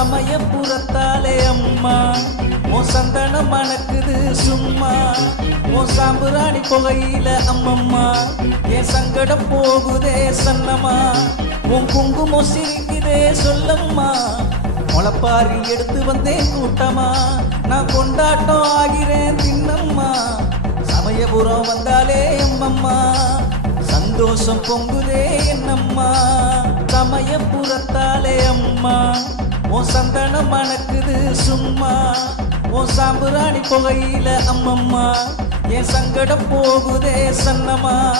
சமயபுரத்தாலே அம்மா. உன் சந்தனம் மணக்குது சும்மா. உன் சாம்புராணி புகையில அம்மம்மா. என் சங்கடம் போகுதே சன்னம்மா. உன் குங்குமம் சிரிக்குதே சொல்லம்மா. முளப்பாரி எடுத்து வந்தேன் கூட்டமா. நான் கொண்டாட்டம் ஆகிறேன் தின்னம்மா. சமயபுரம் வந்தாலே அம்மம்மா. சந்தோஷம் பொங்குதே என்னம்மா. சமயபுரத்தாலே அம்மா. உன் சந்தனம் மணக்குது சும்மா. உன் சாம்புராணி புகையில அம்மம்மா. என் சங்கடம் போகுதே சன்னமா.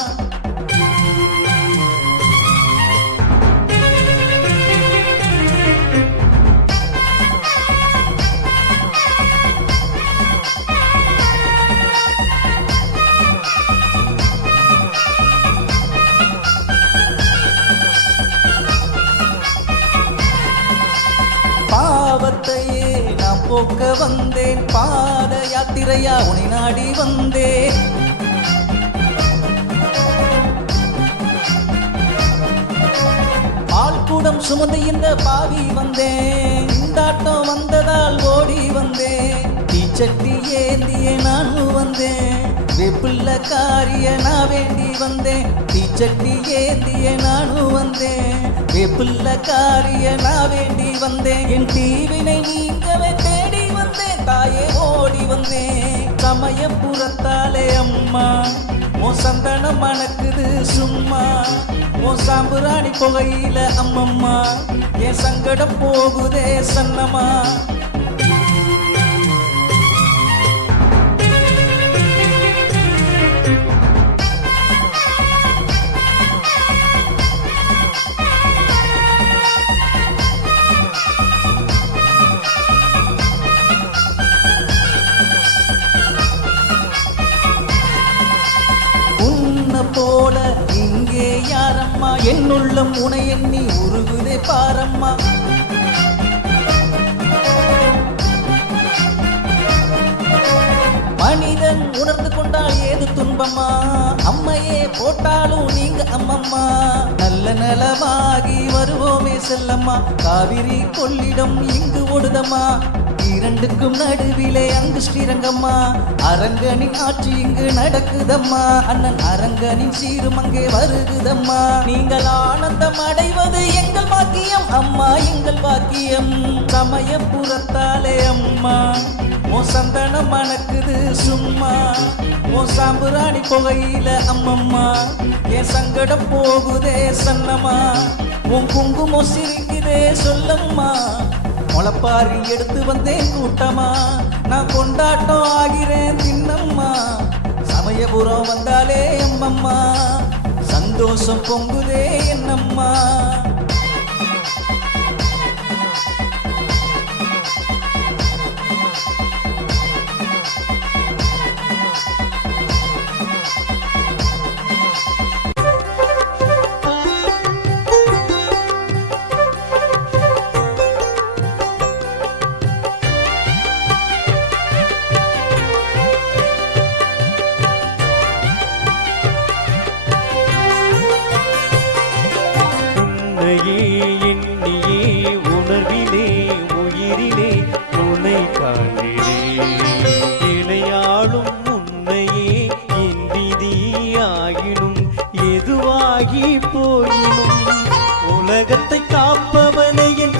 பாவத்தையே நான் போக்க வந்தேன். பாத யாத்திரையா உனை நாடி வந்தேன். பால்குடம் சுமந்து இந்த பாவி வந்தேன். இந்தாட்டம் வந்ததால் ஓடி வந்தேன். தீச்சட்டி ஏந்தியே நானும் வந்தேன். வெப்புள்ள காரிய நான் வேண்டி வந்தேன். தீச்சட்டி ஏந்திய நானும் வந்தேன். வெப்புள்ள காரிய நான் வேண்டி வந்தேன். என் தீவினை நீங்கவே தேடி வந்தேன். தாயே ஓடி வந்தேன். சமயபுரத்தாலே அம்மா உன் சந்தனம் மணக்குது சும்மா. உன் சாம்புராணி புகையில அம்மம்மா என் சங்கடம் போகுதே சன்னமா போல இங்கே யாரம்மா? என்னுள்ள உனை எண்ணி உருகுதே பாரம்மா. மனிதன் உணர்ந்து கொண்டால் ஏது துன்பமா அம்மையே போட்டாலும் நீங்க அம்மம்மா. நல்ல நலமாகி வருவோமே செல்லம்மா. காவிரி கொள்ளிடம் இங்கு ஓடுதம்மா இரண்டுக்கும் நடுவிலே அங்கு ஸ்ரீரங்கம்மா. அரங்கனின் ஆட்சி இங்கு நடக்குதம்மா. அண்ணன் அரங்கனின் சீரும் அங்கே வருகுதம்மா. நீங்கள் ஆனந்தம் அடைவது எங்கள் பாக்கியம் அம்மா எங்கள் பாக்கியம். சமயபுரத்தாலே அம்மா. ஓ சந்தனம் மணக்குது சும்மா. உன் சாம்புராணி புகையில அம்மம்மா. என் சங்கடம் போகுதே சன்னம்மா. உன் குங்குமம் சிரிக்குதே சொல்லம்மா. முளப்பாரி எடுத்து வந்தேன் கூட்டமா. நான் கொண்டாட்டம் ஆகிறேன் தின்னம்மா. சமயபுரம் வந்தாலே அம்மம்மா. சந்தோஷம் பொங்குதே என்னம்மா. உன்னை காண்கிறேன். இளையாளும் உன்னையே என் விதியாகினும் எதுவாகி போயினும். உலகத்தை காப்பவனை என்